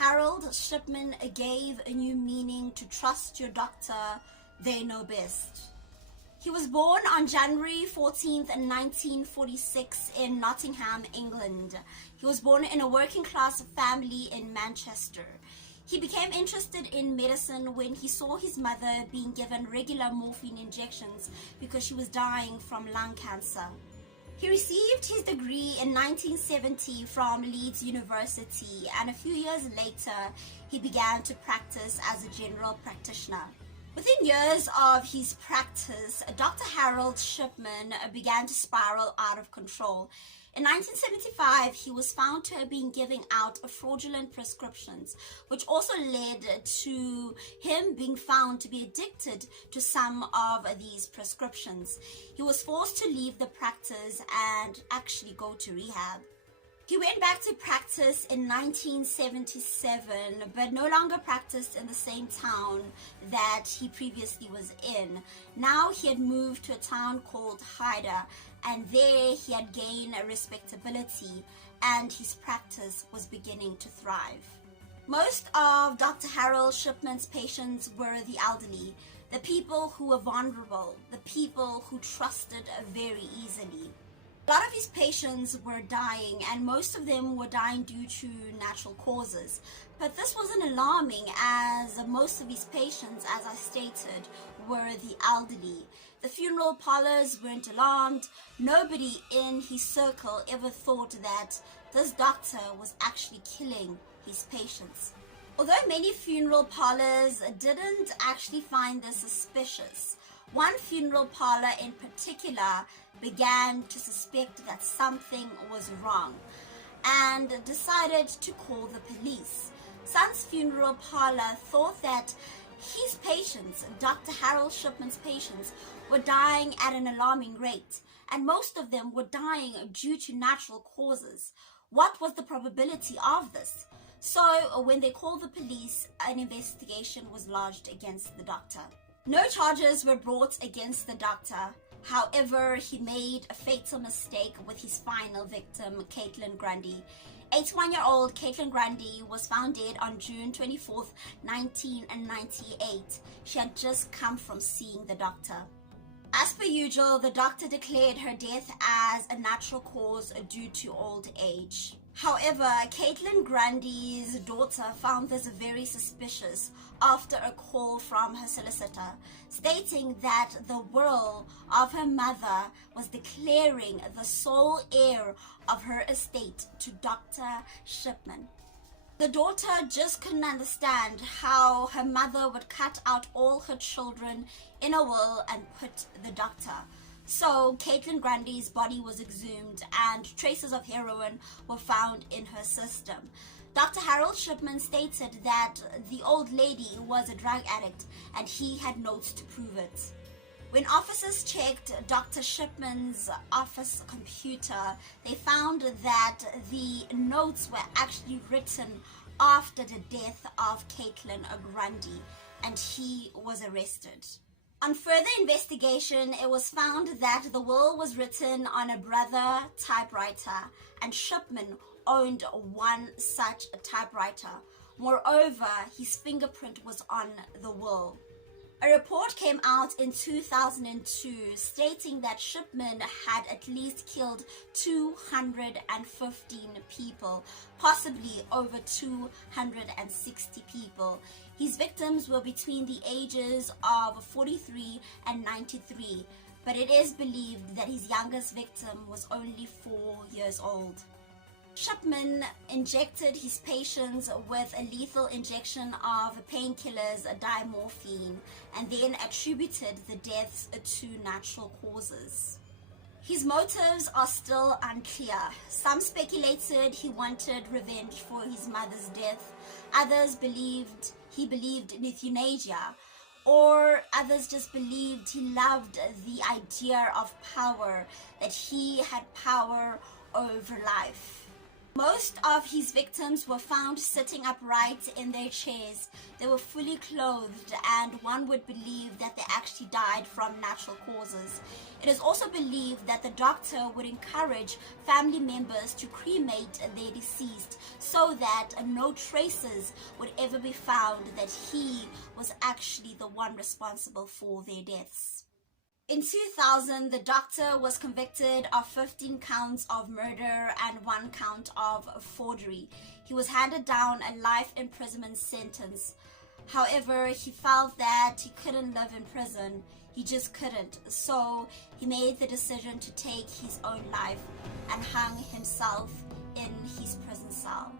Harold Shipman gave a new meaning to trust your doctor, they know best. He was born on January 14th, 1946 in Nottingham, England. He was born in a working class family in Manchester. He became interested in medicine when he saw his mother being given regular morphine injections because she was dying from lung cancer. He received his degree in 1970 from Leeds University, and a few years later, he began to practice as a general practitioner. Within years of his practice, Dr. Harold Shipman began to spiral out of control. In 1975, he was found to have been giving out fraudulent prescriptions, which also led to him being found to be addicted to some of these prescriptions. He was forced to leave the practice and actually go to rehab. He went back to practice in 1977, but no longer practiced in the same town that he previously was in. Now he had moved to a town called Haida, and there he had gained a respectability, and his practice was beginning to thrive. Most of Dr. Harold Shipman's patients were the elderly, the people who were vulnerable, the people who trusted very easily. A lot of his patients were dying, and most of them were dying due to natural causes. But this wasn't alarming, as most of his patients, as I stated, were the elderly. The funeral parlors weren't alarmed. Nobody in his circle ever thought that this doctor was actually killing his patients. Although many funeral parlors didn't actually find this suspicious, one funeral parlor in particular began to suspect that something was wrong and decided to call the police. Son's funeral parlor thought that his patients, Dr. Harold Shipman's patients, were dying at an alarming rate, and most of them were dying due to natural causes. What was the probability of this? So when they called the police, an investigation was lodged against the doctor. No charges were brought against the doctor. However, he made a fatal mistake with his final victim, Caitlin Grundy. 81-year-old Caitlin Grundy was found dead on June 24th, 1998. She had just come from seeing the doctor. As per usual, the doctor declared her death as a natural cause due to old age. However, Caitlin Grundy's daughter found this very suspicious after a call from her solicitor, stating that the will of her mother was declaring the sole heir of her estate to Dr. Shipman. The daughter just couldn't understand how her mother would cut out all her children in a will and put the doctor. So Caitlin Grundy's body was exhumed and traces of heroin were found in her system. Dr. Harold Shipman stated that the old lady was a drug addict and he had notes to prove it. When officers checked Dr. Shipman's office computer, they found that the notes were actually written after the death of Caitlin Grundy, and he was arrested. On further investigation, it was found that the will was written on a Brother typewriter, and Shipman owned one such a typewriter. Moreover, his fingerprint was on the will. A report came out in 2002 stating that Shipman had at least killed 215 people, possibly over 260 people. His victims were between the ages of 43 and 93, but it is believed that his youngest victim was only 4 years old. Shipman injected his patients with a lethal injection of painkillers, dimorphine, and then attributed the deaths to natural causes. His motives are still unclear. Some speculated he wanted revenge for his mother's death. Others believed he believed in euthanasia, or others just believed he loved the idea of power, that he had power over life. Most of his victims were found sitting upright in their chairs. They were fully clothed, and one would believe that they actually died from natural causes. It is also believed that the doctor would encourage family members to cremate their deceased so that no traces would ever be found that he was actually the one responsible for their deaths. In 2000, the doctor was convicted of 15 counts of murder and 1 count of forgery. He was handed down a life imprisonment sentence. However, he felt that he couldn't live in prison. He just couldn't. So he made the decision to take his own life and hung himself in his prison cell.